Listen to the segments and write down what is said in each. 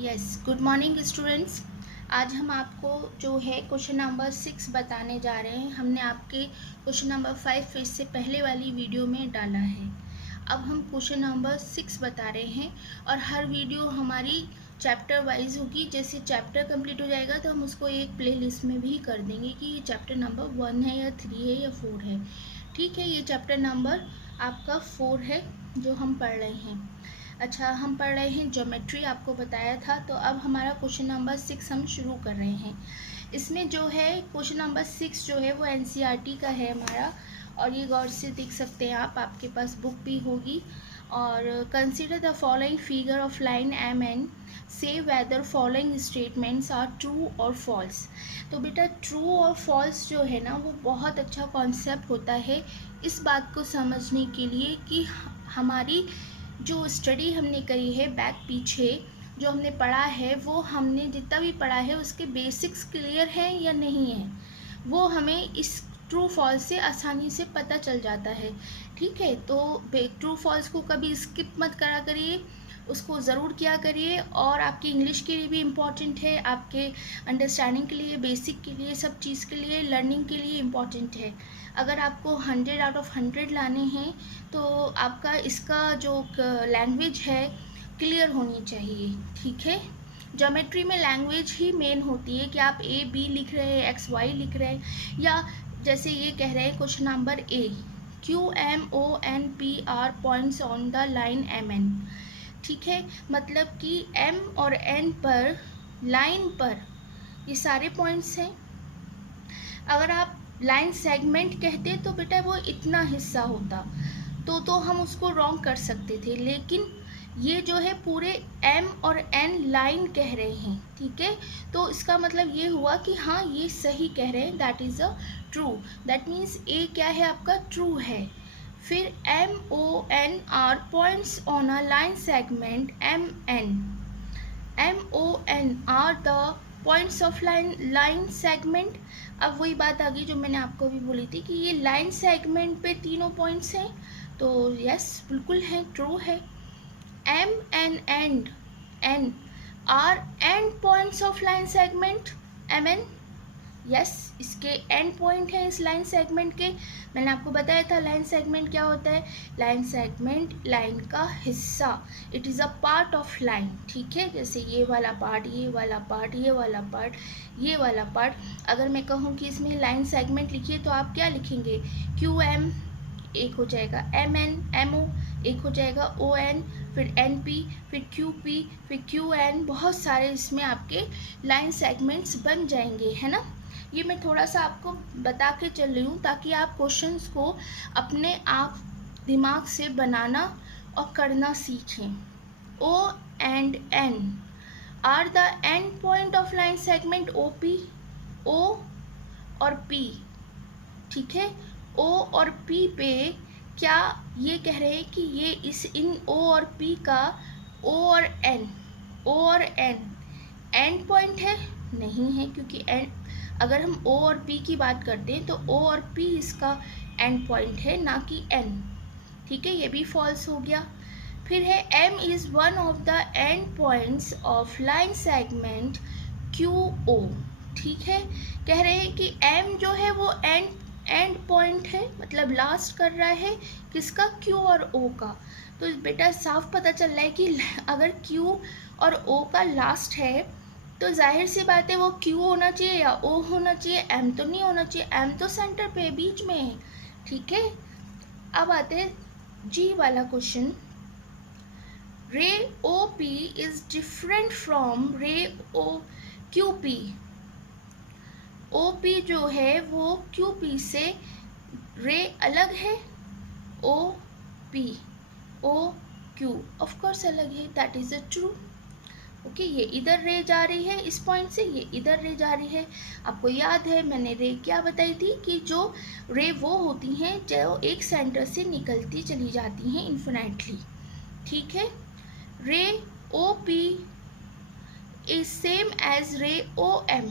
Yes, good morning students. आज हम आपको जो है क्वेश्चन नंबर 6 बताने जा रहे हैं। हमने आपके क्वेश्चन नंबर 5 इससे पहले वाली वीडियो में डाला है। अब हम क्वेश्चन नंबर 6 बता रहे हैं और हर वीडियो हमारी चैप्टर वाइज होगी। जैसे चैप्टर कंप्लीट हो जाएगा तो हम उसको एक प्लेलिस्ट में भी कर देंगे कि ये चैप्टर नंबर 1 है या 3 है या 4 है। ठीक है, ये चैप्टर नंबर आपका 4 है जो हम पढ़ रहे हैं। अच्छा, हम पढ़ रहे हैं ज्योमेट्री, आपको बताया था। तो अब हमारा क्वेश्चन नंबर 6 हम शुरू कर रहे हैं। इसमें जो है क्वेश्चन नंबर 6 जो है वो एनसीईआरटी का है हमारा, और ये गौर से देख सकते हैं आप, आपके पास बुक भी होगी। और consider the following figure of line M N, say whether following statements are true और फॉल्स। तो बेटा ट्रू और फॉल्स जो है ना वो बहुत अच्छा कॉन्सेप्ट होता है इस बात को समझने के लिए कि हमारी जो स्टडी हमने करी है बैक पीछे जो हमने पढ़ा है, वो हमने जितना भी पढ़ा है उसके बेसिक्स क्लियर हैं या नहीं है, वो हमें इस ट्रू फॉल्स से आसानी से पता चल जाता है। ठीक है, तो ट्रू फॉल्स को कभी स्किप मत करा करिए, उसको ज़रूर किया करिए। और आपकी इंग्लिश के लिए भी इम्पॉर्टेंट है, आपके अंडरस्टैंडिंग के लिए, बेसिक के लिए, सब चीज़ के लिए, लर्निंग के लिए इम्पॉर्टेंट है। अगर आपको 100 आउट ऑफ 100 लाने हैं तो आपका इसका जो लैंग्वेज है क्लियर होनी चाहिए। ठीक है, ज्योमेट्री में लैंग्वेज ही मेन होती है कि आप ए बी लिख रहे हैं, एक्स वाई लिख रहे हैं, या जैसे ये कह रहे हैं question number A, QMONPR points on the line MN। ठीक है, मतलब कि M और N पर, लाइन पर ये सारे पॉइंट्स हैं। अगर आप लाइन सेगमेंट कहते तो बेटा वो इतना हिस्सा होता, तो हम उसको रॉन्ग कर सकते थे, लेकिन ये जो है पूरे M और N लाइन कह रहे हैं। ठीक है, तो इसका मतलब ये हुआ कि हाँ ये सही कह रहे हैं, that is a true. That means A क्या है आपका, ट्रू है। फिर MONR points on a line segment MN, MONR the points of line segment. अब वही बात आ गई जो मैंने आपको भी बोली थी कि ये लाइन सेगमेंट पे तीनों पॉइंट्स हैं, तो यस बिल्कुल है, ट्रू है। M and N are end points of line segment MN। Yes, इसके एंड पॉइंट है इस लाइन सेगमेंट के। मैंने आपको बताया था लाइन सेगमेंट क्या होता है। लाइन सेगमेंट लाइन का हिस्सा, it is a part of line. ठीक है, जैसे ये वाला पार्ट, ये वाला पार्ट, ये वाला पार्ट, ये वाला पार्ट। अगर मैं कहूँ कि इसमें लाइन सेगमेंट लिखिए तो आप क्या लिखेंगे, QM एक हो जाएगा, MN MO एक हो जाएगा, ON, फिर NP, फिर QP, फिर QN, बहुत सारे इसमें आपके लाइन सेगमेंट्स बन जाएंगे, है ना। ये मैं थोड़ा सा आपको बता के चल रही हूँ ताकि आप क्वेश्चंस को अपने आप दिमाग से बनाना और करना सीखें। O and N are the end point of line segment OP, O और P। ठीक है, O और P पे क्या ये कह रहे हैं कि ये इन O और P का O और N एंड पॉइंट है, नहीं है, क्योंकि एंड, अगर हम O और P की बात करते हैं तो O और P इसका एंड पॉइंट है, ना कि N। ठीक है, ये भी फॉल्स हो गया। फिर है M is one of the end points of line segment QO। ठीक है, कह रहे हैं कि M जो है वो एंड पॉइंट है, मतलब लास्ट कर रहा है किसका, Q और O का। तो बेटा साफ पता चल रहा है कि अगर Q और O का लास्ट है तो जाहिर सी बात है वो Q होना चाहिए या O होना चाहिए, M तो नहीं होना चाहिए, M तो सेंटर पे बीच में है। ठीक है, अब आते हैं G वाला क्वेश्चन। रे OP इज डिफरेंट फ्रॉम रे QP। OP जो है वो QP से रे अलग है, OQ ऑफ कोर्स अलग है, that is a true. Okay, ये इधर रे जा रही है इस पॉइंट से, ये इधर रे जा रही है। आपको याद है मैंने रे क्या बताई थी कि जो रे वो होती हैं जो एक सेंटर से निकलती चली जाती हैं इन्फिनेटली। ठीक है, रे OP इज सेम एज रे OM।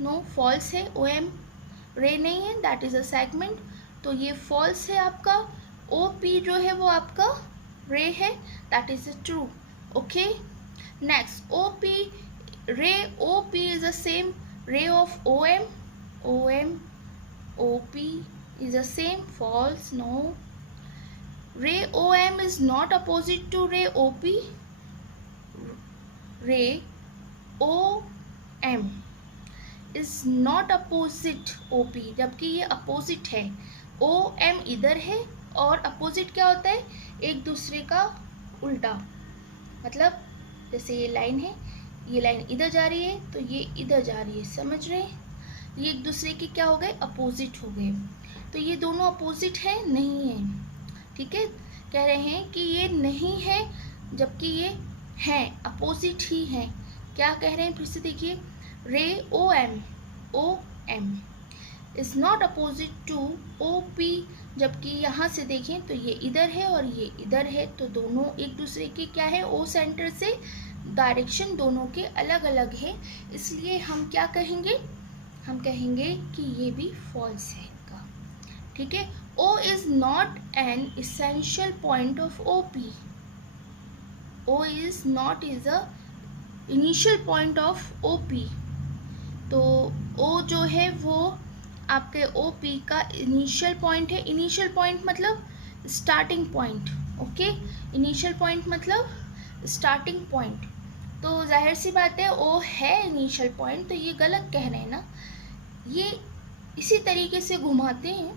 नो, फॉल्स है, OM रे नहीं है, दैट इज अ सेगमेंट, तो ये फॉल्स है आपका। OP जो है वो आपका रे है, that is true. Okay, next O P, ray O P is the same ray of O M. O M O P is the same. False. No. Ray OM is not opposite to ray OP. Ray OM is not opposite OP, जबकि ये opposite है. OM इधर है और opposite क्या होता है, एक दूसरे का उल्टा. मतलब जैसे ये लाइन है, ये लाइन इधर जा रही है तो ये इधर जा रही है, समझ रहे हैं. ये एक दूसरे के क्या हो गए, अपोजिट हो गए. तो ये दोनों अपोजिट है, नहीं है. ठीक है, कह रहे हैं कि ये नहीं है जबकि ये हैं, अपोजिट ही हैं. क्या कह रहे हैं, फिर से देखिए. Ray O M is not opposite to O P, जबकि यहाँ से देखें तो ये इधर है और ये इधर है, तो दोनों एक दूसरे के क्या है, ओ सेंटर से डायरेक्शन दोनों के अलग अलग है. इसलिए हम क्या कहेंगे, हम कहेंगे कि ये भी फॉल्स है इनका. ठीक है. O is not an essential point of OP. O is not is a initial point of OP. तो O जो है वो आपके OP का इनिशियल पॉइंट है. इनिशियल पॉइंट मतलब starting point. Okay, initial point मतलब स्टार्टिंग पॉइंट. तो जाहिर सी बात है O है इनिशियल पॉइंट, तो ये गलत कह रहे हैं ना. ये इसी तरीके से घुमाते हैं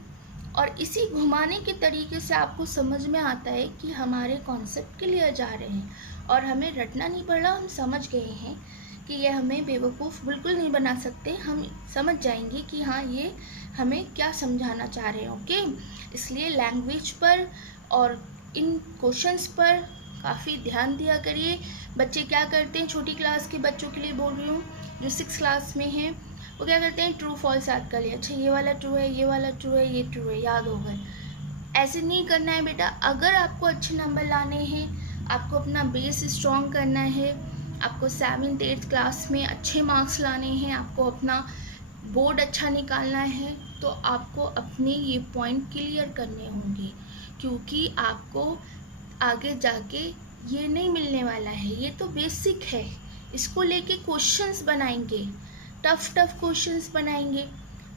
और इसी घुमाने के तरीके से आपको समझ में आता है कि हमारे कॉन्सेप्ट क्लियर जा रहे हैं और हमें रटना नहीं पड़ रहा. हम समझ गए हैं कि ये हमें बेवकूफ़ बिल्कुल नहीं बना सकते. हम समझ जाएंगे कि हाँ ये हमें क्या समझाना चाह रहे हैं. ओके, इसलिए लैंग्वेज पर और इन क्वेश्चंस पर काफ़ी ध्यान दिया करिए. बच्चे क्या करते हैं, छोटी क्लास के बच्चों के लिए बोल रही हूँ, जो 6 क्लास में हैं, वो क्या करते हैं, ट्रू फॉल्स याद कर लिया. अच्छा, ये वाला ट्रू है, ये वाला ट्रू है, ये ट्रू है, याद हो गए. ऐसे नहीं करना है बेटा. अगर आपको अच्छे नंबर लाने हैं, आपको अपना बेस स्ट्रॉन्ग करना है, आपको 7th 8th क्लास में अच्छे मार्क्स लाने हैं, आपको अपना बोर्ड अच्छा निकालना है, तो आपको अपने ये पॉइंट क्लियर करने होंगे. क्योंकि आपको आगे जाके ये नहीं मिलने वाला है. ये तो बेसिक है, इसको लेके क्वेश्चंस बनाएंगे, टफ क्वेश्चंस बनाएंगे.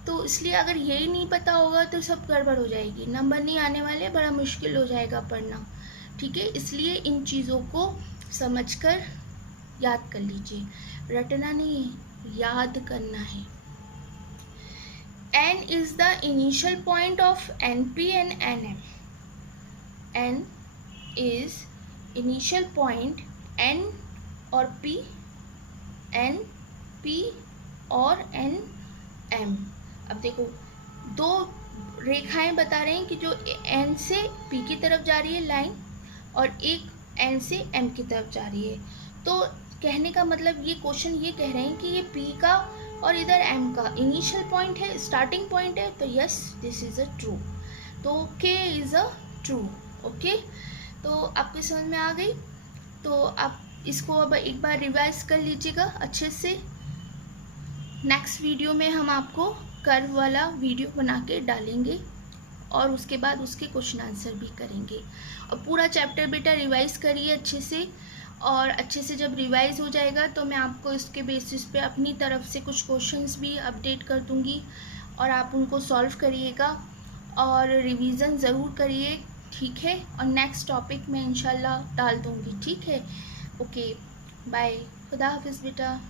तो इसलिए अगर यही नहीं पता होगा तो सब गड़बड़ हो जाएगी, नंबर नहीं आने वाले, बड़ा मुश्किल हो जाएगा पढ़ना. ठीक है, इसलिए इन चीज़ों को समझकर याद कर लीजिए. रटना नहीं है, याद करना है. N is the initial point of NP and NM. N is initial point, N और P, N P और N M. अब देखो, दो रेखाएं बता रहे हैं कि जो N से P की तरफ जा रही है लाइन, और एक N से M की तरफ जा रही है. तो कहने का मतलब ये क्वेश्चन ये कह रहे हैं कि ये P का और इधर M का इनिशियल पॉइंट है, स्टार्टिंग पॉइंट है. तो yes, this is a true. तो K is a true. Okay, तो आपकी समझ में आ गई. तो आप इसको अब एक बार रिवाइज कर लीजिएगा अच्छे से. नेक्स्ट वीडियो में हम आपको कर्व वाला वीडियो बना के डालेंगे और उसके बाद उसके क्वेश्चन आंसर भी करेंगे. और पूरा चैप्टर बेटा रिवाइज करिए अच्छे से, और अच्छे से जब रिवाइज हो जाएगा तो मैं आपको इसके बेसिस पे अपनी तरफ से कुछ क्वेश्चंस भी अपडेट कर दूंगी और आप उनको सॉल्व करिएगा और रिवीजन ज़रूर करिए. ठीक है, और नेक्स्ट टॉपिक मैं इंशाल्लाह डाल दूंगी. ठीक है, ओके, बाय, खुदा हाफिज़ बेटा.